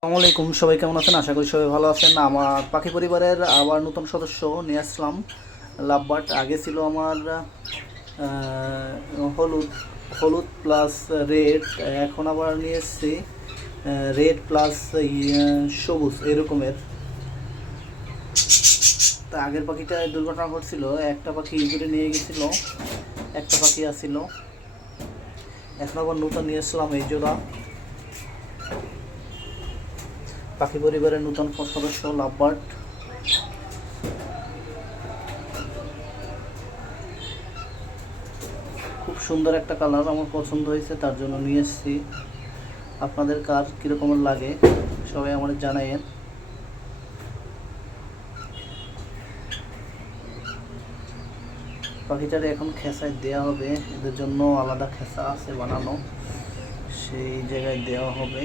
আসসালামু আলাইকুম, সবাই কেমন আছেন? আশা করি সবাই ভালো আছেন। আমার পাখি পরিবারের আবার নতুন সদস্য নিয়ে আসলাম। লাভবার্ড আগে ছিল আমার হলুদ হলুদ প্লাস রেড এখন আবার নিয়ে এসেছি রেড প্লাস সবুজ, এরকমের। তা আগের পাখিটা দুর্ঘটনা ঘটছিল, একটা পাখি ইঁদুরে নিয়ে গেছিল, একটা পাখি আসছিল এখন আবার নতুন নিয়ে আসলাম এই জোড়া। পাখি পরিবারের নতুন সদস্য লাভবার্ড খুব সুন্দর একটা কালার আমার পছন্দ হয়েছে, তার জন্য নিয়ে এসেছি। আপনাদের কার কীরকম লাগে, সবাই আমাদের জানাইয়েন পাখিটারে এখন খেসায় দেওয়া হবে, এদের জন্য আলাদা খেসা আছে বানানো, সেই জায়গায় দেওয়া হবে।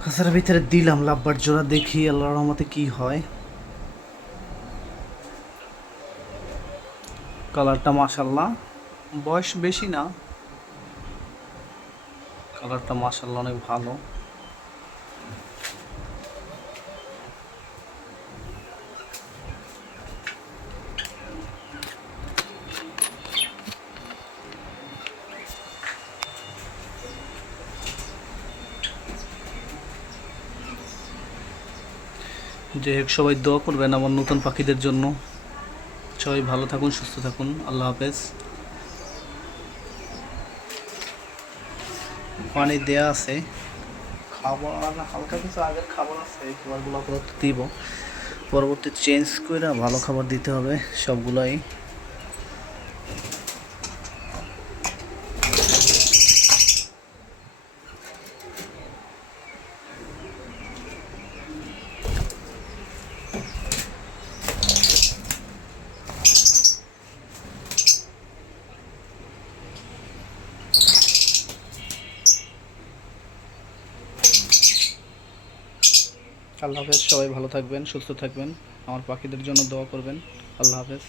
খাঁচার ভিতরে দিলাম, লাভবার জোড়া দেখি আল্লাহর রহমতে কি হয়। কালারটা মাশাল্লাহ বয়স বেশি না। কালারটা মাশাল্লাহ অনেক ভালো। যে সবাই দোয়া করবেন আমার নতুন পাখিদের জন্য। সবাই ভালো থাকুন, সুস্থ থাকুন। আল্লাহ হাফেজ। পানি দেয়া আছে। খাবার হালকা কিছু আগের খাবার আছে খাবারগুলো দিব। পরবর্তী চেঞ্জ করে ভালো খাবার দিতে হবে, সবগুলাই। আল্লাহ হাফেজ সবাই ভালো থাকবেন সুস্থ থাকবেন। আমার পাখিদের জন্য দোয়া করবেন। আল্লাহ হাফেজ।